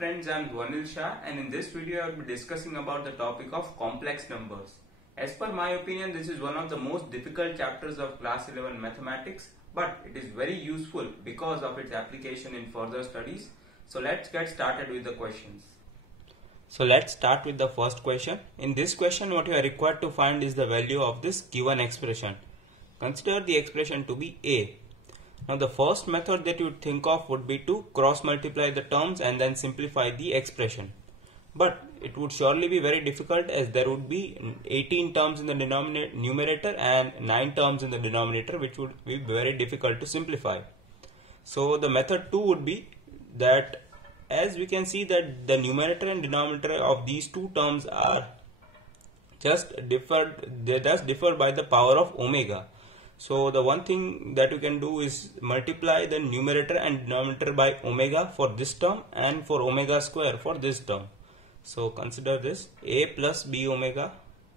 friends, I'm Dwanil Shah, and in this video I will be discussing about the topic of complex numbers. As per my opinion, this is one of the most difficult chapters of class 11 mathematics, but it is very useful because of its application in further studies. So let's get started with the questions. So let's start with the first question. In this question, what you are required to find is the value of this given expression. Consider the expression to be A. Now the first method that you would think of would be to cross multiply the terms and then simplify the expression. But it would surely be very difficult, as there would be 18 terms in the numerator and 9 terms in the denominator, which would be very difficult to simplify. So the method 2 would be that, as we can see that the numerator and denominator of these two terms are they just differ by the power of omega. So the one thing that you can do is multiply the numerator and denominator by omega for this term and for omega square for this term. So consider this: a plus b omega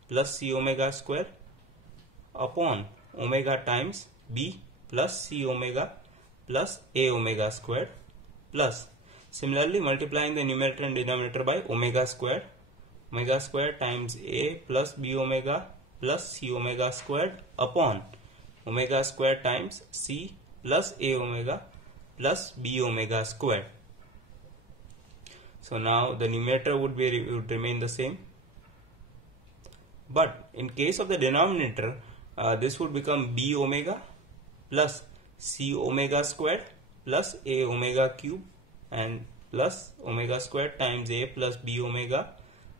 plus c omega square upon omega times b plus c omega plus a omega squared, plus similarly multiplying the numerator and denominator by omega squared times a plus b omega plus c omega squared upon omega square times c plus a omega plus b omega squared. So now the numerator would remain the same, but in case of the denominator, this would become b omega plus c omega squared plus a omega cube and plus omega squared times a plus b omega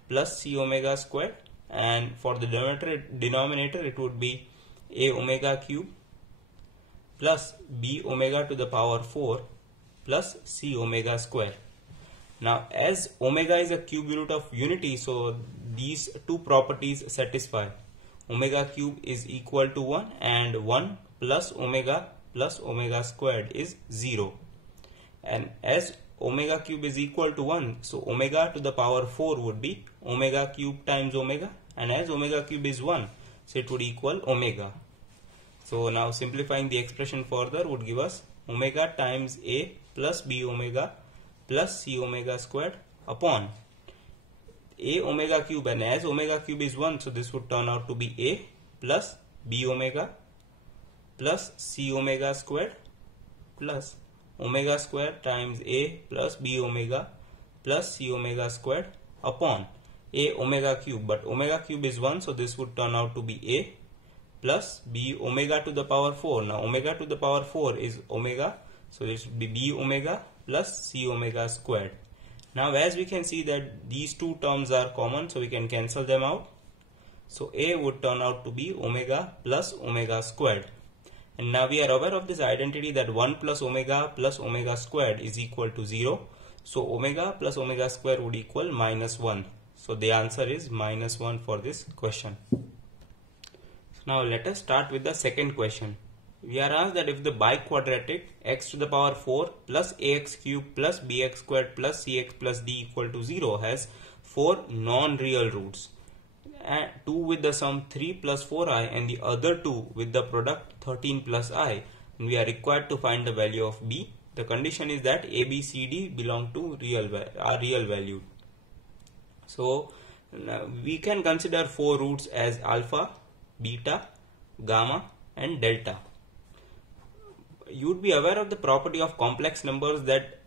plus c omega squared, and for the denominator it would be a omega cube plus b omega to the power 4 plus c omega square. Now as omega is a cube root of unity, so these two properties satisfy. Omega cube is equal to 1 and 1 plus omega squared is 0. And as omega cube is equal to 1, so omega to the power 4 would be omega cube times omega, and as omega cube is 1, so it would equal omega. So now simplifying the expression further would give us omega times a plus b omega plus c omega squared upon a omega cube, and as omega cube is 1, so this would turn out to be a plus b omega plus c omega squared plus omega squared times a plus b omega plus c omega squared upon a omega cube, but omega cube is 1, so this would turn out to be a plus b omega to the power 4. Now omega to the power 4 is omega, so this would be b omega plus c omega squared. Now as we can see that these two terms are common, so we can cancel them out. So a would turn out to be omega plus omega squared. And now we are aware of this identity that 1 plus omega squared is equal to 0. So omega plus omega squared would equal minus 1. So the answer is minus 1 for this question. Now let us start with the second question. We are asked that if the biquadratic x to the power 4 plus ax cube plus bx squared plus cx plus d equal to 0 has 4 non-real roots, and 2 with the sum 3 plus 4i and the other 2 with the product 13 plus i, and we are required to find the value of b. The condition is that a, b, c, d belong to real valued. So we can consider 4 roots as alpha, beta, gamma and delta. You would be aware of the property of complex numbers that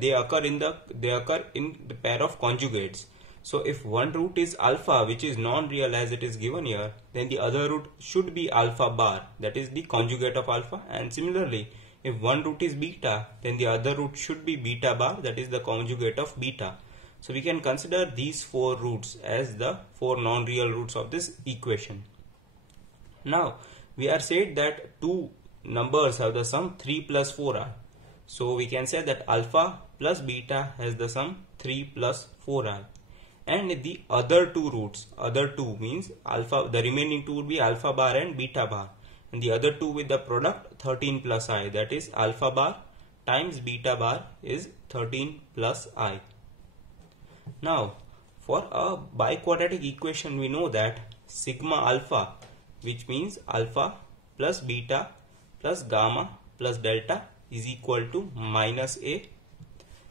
they occur in the pair of conjugates. So if one root is alpha, which is non-real as it is given here, then the other root should be alpha bar, that is the conjugate of alpha, and similarly if one root is beta, then the other root should be beta bar, that is the conjugate of beta. So we can consider these 4 roots as the 4 non-real roots of this equation. Now we are said that two numbers have the sum 3 plus 4i. So we can say that alpha plus beta has the sum 3 plus 4i. And the other two roots, other two means alpha, the remaining two would be alpha bar and beta bar. And the other two with the product 13 plus i, that is alpha bar times beta bar is 13 plus i. Now for a biquadratic equation, we know that sigma alpha, which means alpha plus beta plus gamma plus delta, is equal to minus a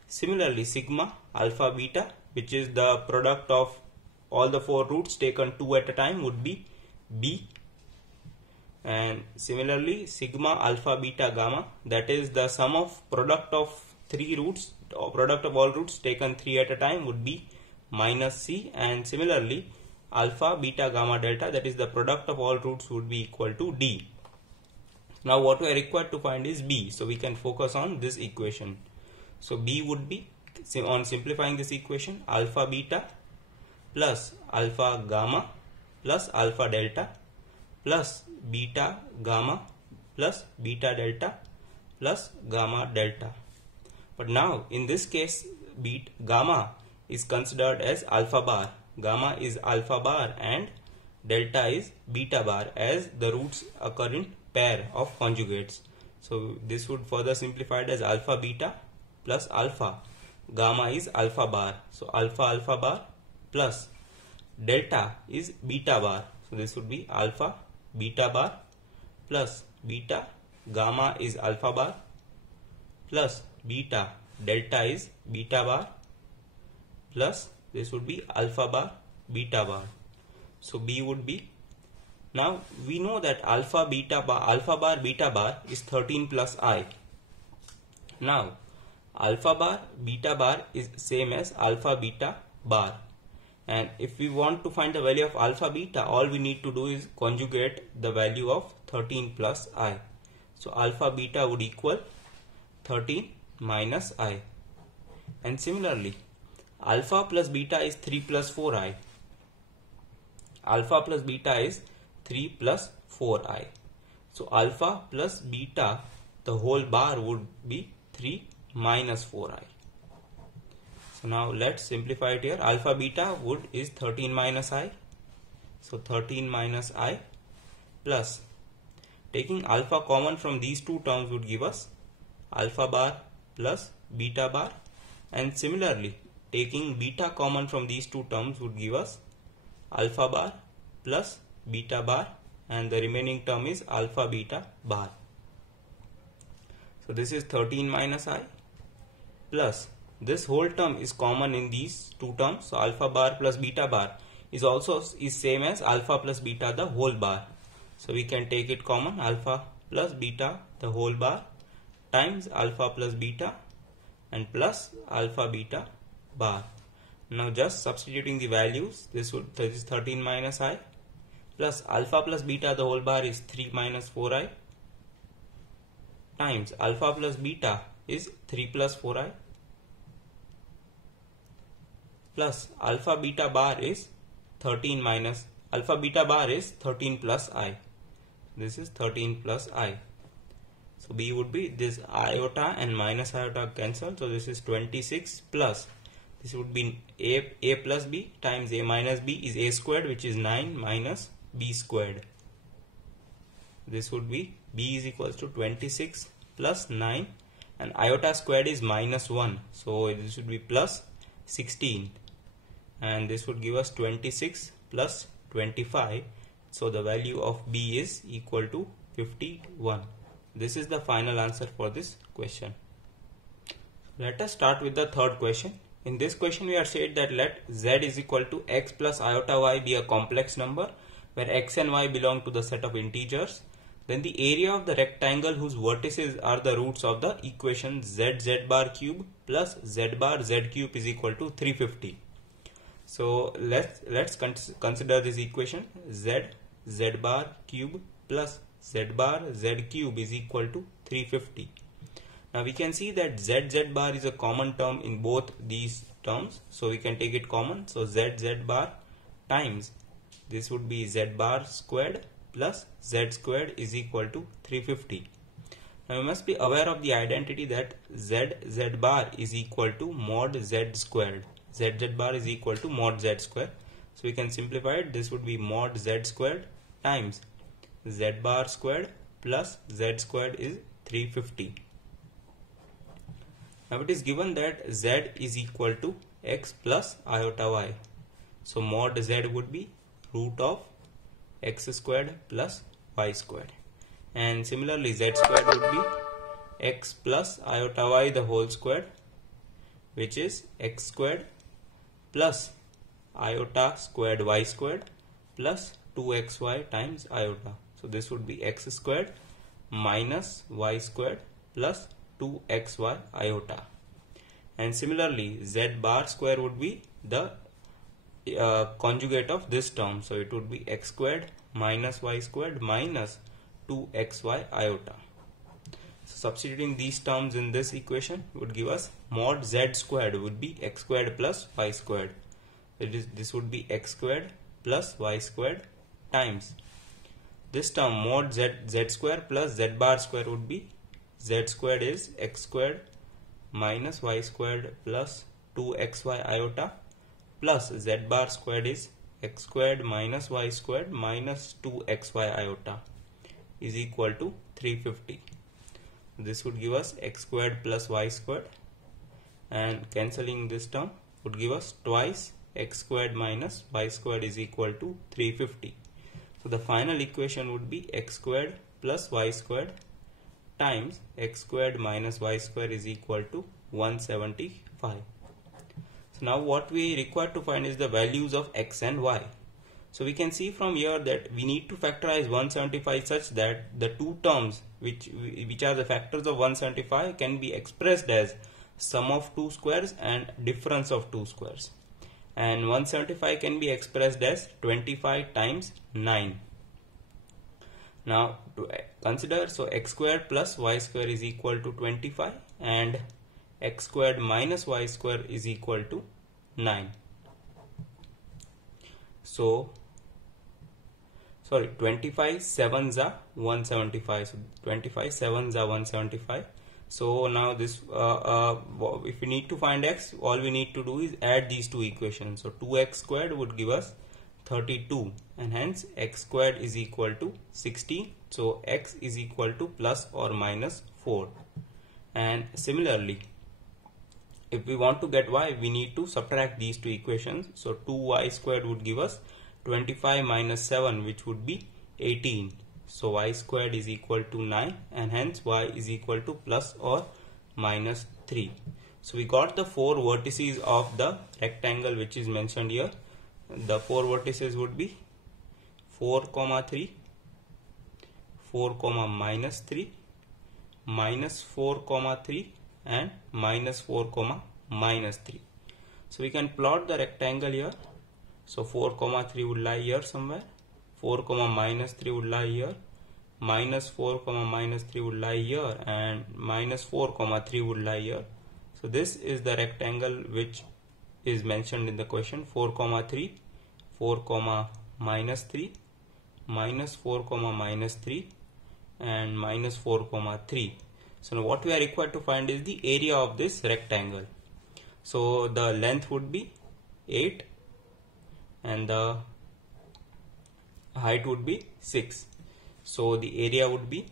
Similarly, sigma alpha beta, which is the product of all the 4 roots taken 2 at a time, would be B. And similarly, sigma alpha beta gamma, that is the sum of product of 3 roots, or product of all roots taken 3 at a time, would be minus C. And similarly, alpha beta gamma delta, that is the product of all roots, would be equal to D. Now what we are required to find is B, so we can focus on this equation. So B would be, on simplifying this equation, alpha beta plus alpha gamma plus alpha delta plus beta gamma plus beta delta plus gamma delta. But now in this case, gamma is considered as alpha bar, gamma is alpha bar and delta is beta bar, as the roots occur in pair of conjugates. So this would further simplified as alpha beta plus alpha, gamma is alpha bar, so alpha alpha bar plus delta is beta bar, so this would be alpha beta bar plus beta gamma is alpha bar plus beta delta is beta bar plus this would be alpha bar beta bar. So B would be, now we know that alpha bar beta bar is 13 plus I. Now alpha bar beta bar is same as alpha beta bar, and if we want to find the value of alpha beta, all we need to do is conjugate the value of 13 plus I. So alpha beta would equal 13 minus I. And similarly, alpha plus beta is 3 plus 4i. Alpha plus beta is 3 plus 4i. So alpha plus beta, the whole bar, would be 3 minus 4i. So now let's simplify it here. Alpha beta is 13 minus I. So 13 minus I plus, taking alpha common from these two terms would give us alpha bar plus beta bar, and similarly taking beta common from these two terms would give us alpha bar plus beta bar, and the remaining term is alpha beta bar. So this is 13 minus I plus this whole term is common in these two terms, so alpha bar plus beta bar is same as alpha plus beta the whole bar. So we can take it common, alpha plus beta the whole bar times alpha plus beta and plus alpha beta bar. Now just substituting the values, this is 13 minus I plus alpha plus beta the whole bar is 3 minus 4i times alpha plus beta is 3 plus 4i plus alpha beta bar is 13 minus alpha beta bar is 13 plus I. This is 13 plus I. So B would be, this iota and minus iota cancel, so this is 26 plus, this would be a plus b times a minus b is a squared, which is 9 minus b squared. This would be b is equals to 26 plus 9 and iota squared is minus 1, so this would be plus 16, and this would give us 26 plus 25, so the value of B is equal to 51. This is the final answer for this question. Let us start with the third question. In this question we are said that let z is equal to x plus iota y be a complex number where x and y belong to the set of integers. Then the area of the rectangle whose vertices are the roots of the equation z bar cube plus z bar z cube is equal to 350. So let's consider this equation z bar cube plus z bar z cube is equal to 350. Now we can see that z bar is a common term in both these terms, so we can take it common. So z bar times this would be z bar squared plus z squared is equal to 350. Now you must be aware of the identity that z bar is equal to mod z squared. Z bar is equal to mod z squared. So we can simplify it. This would be mod z squared times z bar squared plus z squared is 350. Now it is given that z is equal to x plus iota y. So mod z would be root of x squared plus y squared. And similarly z squared would be x plus iota y the whole squared which is x squared plus iota squared y squared plus 2xy times iota. So this would be x squared minus y squared plus 2xy iota. And similarly, z bar square would be the conjugate of this term. So it would be x squared minus y squared minus 2xy iota. So substituting these terms in this equation would give us mod z squared would be x squared plus y squared. This would be x squared plus y squared times this term mod z square plus z bar square would be z squared is x squared minus y squared plus 2xy iota plus z bar squared is x squared minus y squared minus 2xy iota is equal to 350. This would give us x squared plus y squared, and cancelling this term would give us twice x squared minus y squared is equal to 350. So the final equation would be x squared plus y squared times x squared minus y squared is equal to 175. So now what we require to find is the values of x and y. So we can see from here that we need to factorize 175 such that the two terms which are the factors of 175 can be expressed as sum of two squares and difference of two squares. And 175 can be expressed as 25 times 9. Now to consider, so x squared plus y square is equal to 25 and x squared minus y square is equal to 9. So 25 sevens are 175. So 25 sevens are 175. So now this if we need to find x, all we need to do is add these two equations. So 2x squared would give us 32, and hence x squared is equal to 16. So x is equal to plus or minus 4. And similarly, if we want to get y, we need to subtract these two equations. So 2y squared would give us 25 minus 7, which would be 18. So y squared is equal to 9, and hence y is equal to plus or minus 3. So we got the four vertices of the rectangle which is mentioned here. The four vertices would be 4, 3, 4, minus 3, minus 4, 3, and minus 4, minus 3. So we can plot the rectangle here. So 4, 3 would lie here somewhere. 4, minus 3 would lie here, minus 4, minus 3 would lie here, and minus 4, 3 would lie here. So this is the rectangle which is mentioned in the question. 4, 3, 4, minus 3, minus 4, minus 3, and minus 4, 3. So now what we are required to find is the area of this rectangle. So the length would be 8 and the height would be 6. So the area would be,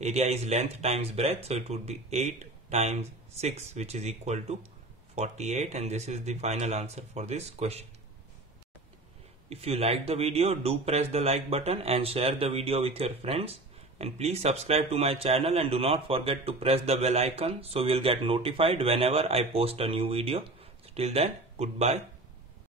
area is length times breadth, so it would be 8 times 6, which is equal to 48, and this is the final answer for this question. If you like the video, do press the like button and share the video with your friends, and please subscribe to my channel and do not forget to press the bell icon so you will get notified whenever I post a new video. So till then, goodbye.